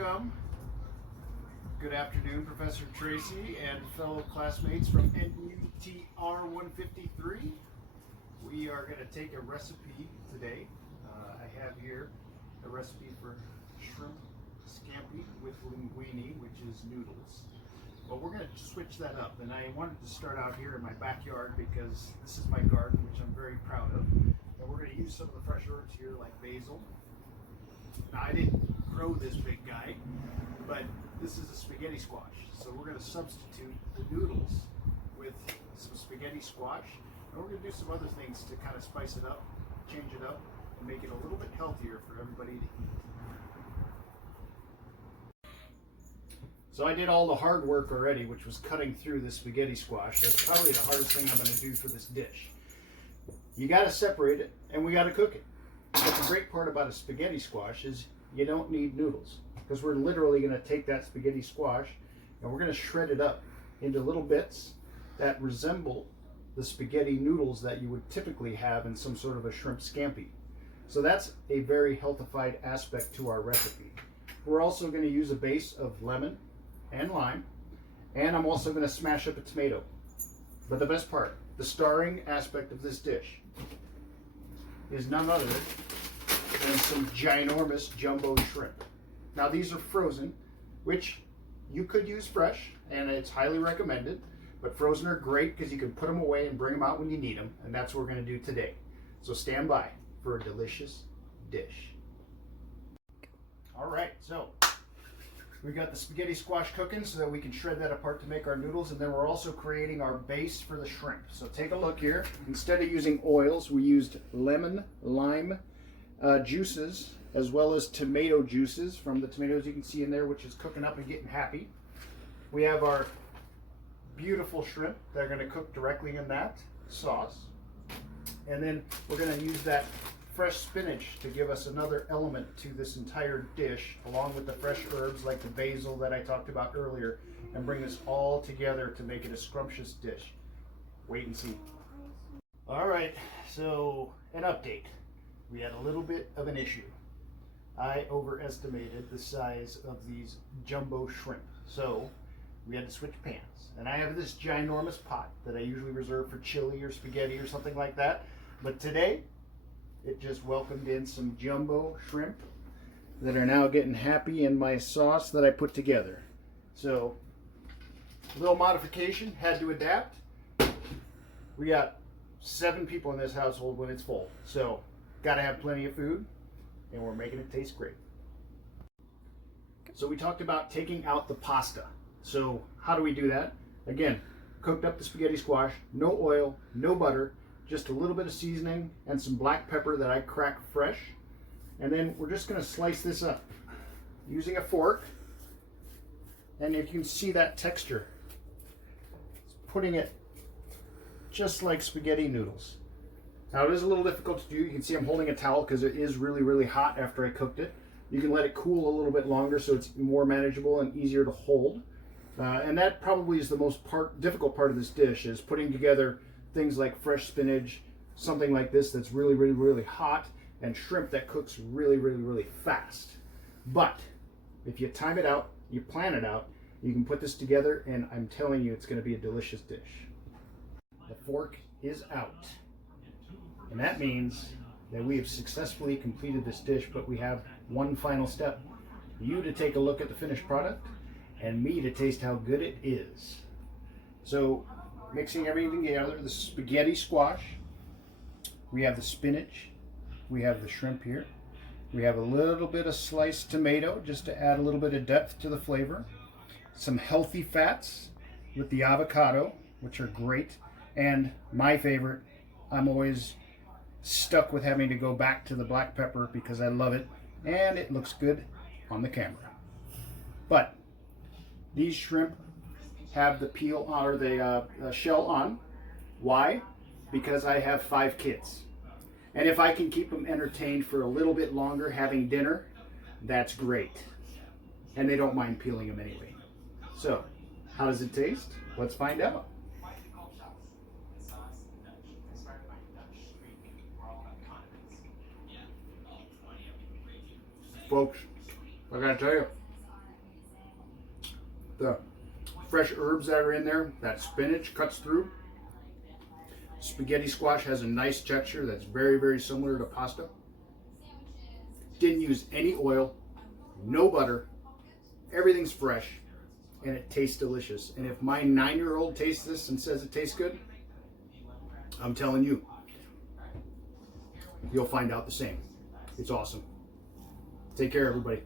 welcome. Good afternoon, Professor Tracy and fellow classmates from NUTR 153. We are going to take a recipe today. I have here a recipe for shrimp scampi with linguine, which is noodles. But we're going to switch that up, and I wanted to start out here in my backyard because this is my garden, which I'm very proud of. And we're going to use some of the fresh herbs here like basil. Now, I didn't grow this big guy, but this is a spaghetti squash. So we're going to substitute the noodles with some spaghetti squash. And we're going to do some other things to kind of spice it up, change it up, and make it a little bit healthier for everybody to eat. So I did all the hard work already, which was cutting through the spaghetti squash. That's probably the hardest thing I'm going to do for this dish. You got to separate it, and we got to cook it. But the great part about a spaghetti squash is you don't need noodles, because we're literally going to take that spaghetti squash and we're going to shred it up into little bits that resemble the spaghetti noodles that you would typically have in some sort of a shrimp scampi. So that's a very healthified aspect to our recipe. We're also going to use a base of lemon and lime, and I'm also going to smash up a tomato. But the best part, the starring aspect of this dish, is none other than some ginormous jumbo shrimp. Now these are frozen, which you could use fresh, and it's highly recommended, but frozen are great because you can put them away and bring them out when you need them, and that's what we're going to do today. So stand by for a delicious dish. All right, so we got the spaghetti squash cooking so that we can shred that apart to make our noodles, and then we're also creating our base for the shrimp. So take a look here. Instead of using oils, we used lemon, lime juices, as well as tomato juices from the tomatoes you can see in there, which is cooking up and getting happy. We have our beautiful shrimp that are going to cook directly in that sauce. And then we're going to use that fresh spinach to give us another element to this entire dish, along with the fresh herbs like the basil that I talked about earlier, and bring this all together to make it a scrumptious dish. Wait and see. All right, so an update. We had a little bit of an issue. I overestimated the size of these jumbo shrimp, so we had to switch pans. And I have this ginormous pot that I usually reserve for chili or spaghetti or something like that, but today it just welcomed in some jumbo shrimp that are now getting happy in my sauce that I put together. So, a little modification, had to adapt. We got 7 people in this household when it's full, so gotta have plenty of food, and we're making it taste great. So we talked about taking out the pasta. So how do we do that? Again, cooked up the spaghetti squash, no oil, no butter, just a little bit of seasoning and some black pepper that I crack fresh. And then we're just going to slice this up using a fork. And if you can see that texture, it's putting it just like spaghetti noodles. Now it is a little difficult to do. You can see I'm holding a towel because it is really, really hot after I cooked it. You can let it cool a little bit longer so it's more manageable and easier to hold. And that probably is the most difficult part of this dish, is putting together things like fresh spinach, something like this that's really, really, really hot, and shrimp that cooks really, really, really fast. But if you time it out, you plan it out, you can put this together, and I'm telling you, it's going to be a delicious dish. The fork is out. And that means that we have successfully completed this dish, but we have one final step. You to take a look at the finished product, and me to taste how good it is. So, mixing everything together, the spaghetti squash, we have the spinach, we have the shrimp here, we have a little bit of sliced tomato just to add a little bit of depth to the flavor, some healthy fats with the avocado, which are great, and my favorite, I'm always stuck with having to go back to the black pepper because I love it, and it looks good on the camera. But these shrimp have the peel or the shell on. Why? Because I have 5 kids. And if I can keep them entertained for a little bit longer having dinner, that's great. And they don't mind peeling them anyway. So, how does it taste? Let's find out. Folks, I gotta tell you, The fresh herbs that are in there, that spinach cuts through. Spaghetti squash has a nice texture that's very, very similar to pasta. Didn't use any oil, no butter. Everything's fresh, and it tastes delicious. And if my 9-year-old tastes this and says it tastes good, I'm telling you, you'll find out the same. It's awesome. Take care, everybody.